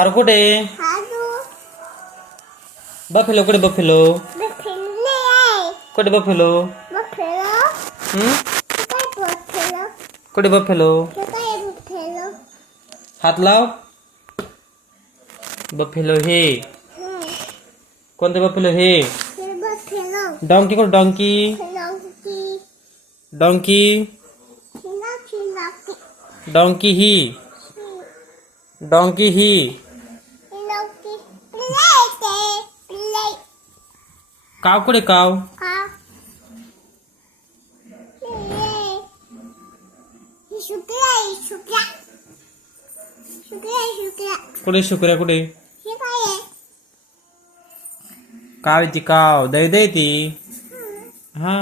हार कुठे? बफेलो कुठे? बफेलो कुठे? बफेलो कुठे? बफेलो हात लाव. बफेलो हे कोणते? बफेलो हे. डॉंकी कुठे? डॉंकी डॉंकी डॉंकी ही डॉंकी ही. काव कुठे? काव कुठे? शुक्र्या कुठे? काव ती काव दही दही ती. हा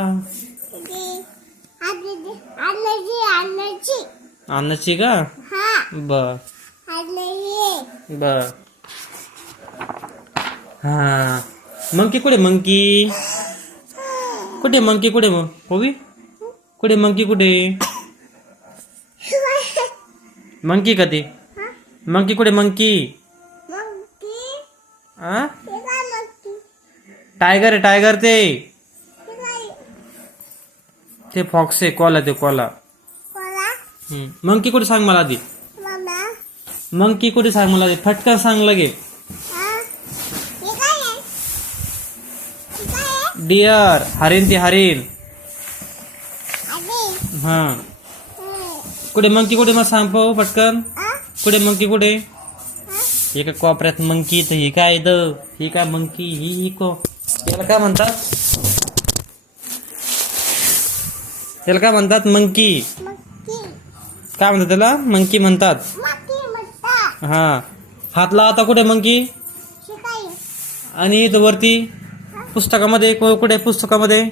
अन्नाची का? बर बर. हा मंकी कुठे? मंकी कुठे? मंकी कुठे? मग होवी कुठे? मंकी कुठे? मंकी का ते? मंकी कुठे? मंकी टायगर आहे. टायगर ते फॉक्स आहे. कोला ते कोला. मंकी कुठे? सांग मला आधी. मंकी कुठे? सांग मला आधी. फटका सांग लगे. डिअर हरिण. ती हरिण. हा कुठे? मंकी कुठे? मग सांग पाहू पटकन. कुठे? मंकी कुठे? एका कोपऱ्यात मंकी. तर ही काय? ही काय मंकी? ही त्याला काय म्हणतात? त्याला काय म्हणतात? मंकी. काय म्हणतात त्याला? मंकी म्हणतात. हा हात लावता कुठे? मंकी. आणि इथं वरती पुस्तकामध्ये कुठे? पुस्तकामध्ये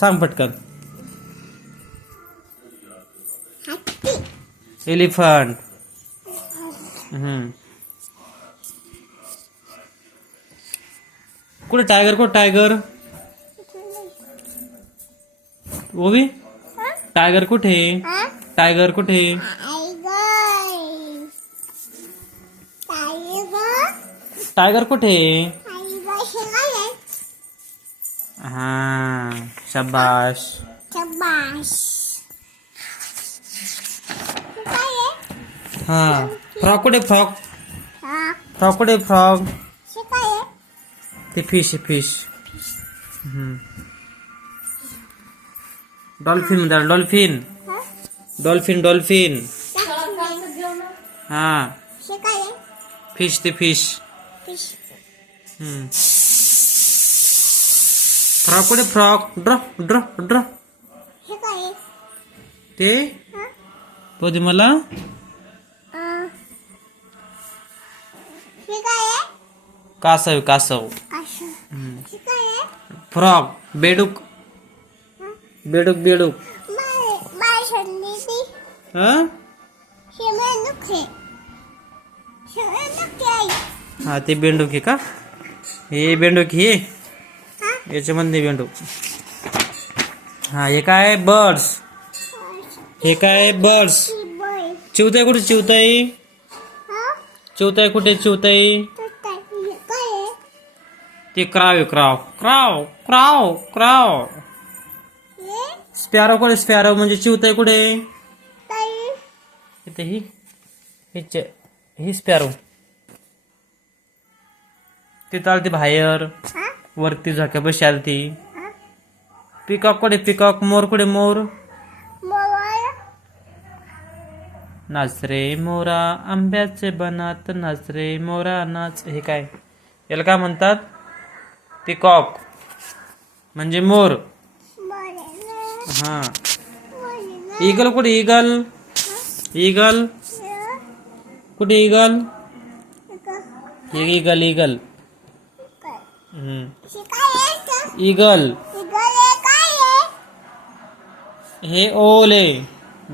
सांग पटकन. एलिफंट. कुठे? टायगर कुठे? टायगर ओवी. टायगर कुठे? टायगर कुठे? टायगर कुठे? हा शाबाश. हा फ्रॉक कुठे? फ्रॉक फ्रॉक कुठे? फ्रॉक ते फिश आहे. फिश. डॉल्फिन म्हणतात. Dolphin dolphin dolphin. हा फिश ते फिश. फ्रॉक कुठे? फ्रॉक ड्र ड्र ड्र ते पोते मला. कासव कासव. फ्रॉक बेडूक बेडूक बेडूक. हा ते बेंडूक आहे का? हे बेंडूक हे याच्यामध्ये बेंडूक. हा हे काय? बर्ड्स. हे काय? बर्ड्स. चिवताई कुठे? चिवताई चिवताई कुठे? चिवताई ते क्राव आहे. क्राव क्राव क्राव क्राव. स्पॅरो कुठे? स्पॅरो म्हणजे चिवताई कुठे? इथे ही स्पॅरो. ती चालते बाहेर. वरती झाक्या बशी आलती. पिकॉक कुठे? पिकॉक. मोर कुठे? मोर नाच रे मोरा आंब्याचे बनात नाच रे मोरा नाच. हे काय? याला काय म्हणतात? पिकॉक म्हणजे मोर. हा ईगल कुठे? ईगल ईगल कुठे? Eagle eagle eagle. ईगल हे ओले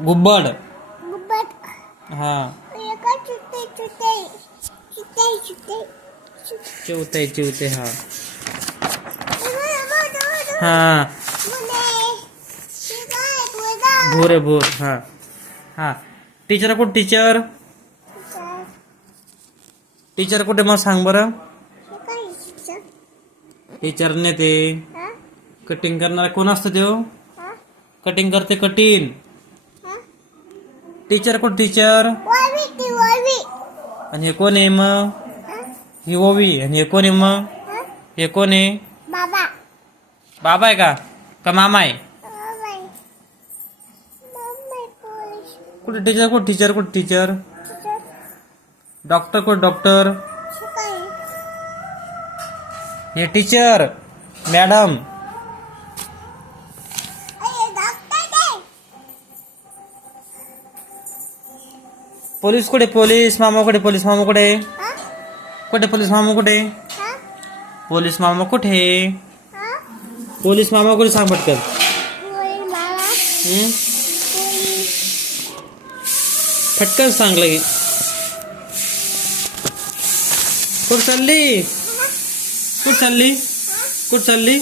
गुब्बड. हा चिवते चिवते. हा हा भोर आहे भोर. हा हा टीचर कुठे? टीचर टीचर कुठे मग सांग बरं. टीचरने ते कटिंग करणारा कोण असतो तो. कटिंग करते कटिंग. टीचर कुठे टीचर. आणि हे कोण आहे मग. ही ओवी. आणि हे कोण आहे मग. हे कोण आहे. बाबा आहे का मामा आहे. कुठे टीचर कुठे टीचर कुठे टीचर. डॉक्टर कुठे डॉक्टर. हे टीचर मॅडम. पोलीस कुठे पोलीस मामा कुठे. पोलीस मामा कुठे. कुठे पोलीस मामा कुठे. पोलीस मामा कुठे. पोलीस मामा कुठे सांग पटकन. पटकन सांग लगे. कुठं चालली. कुठं चालली. कुठं चालली.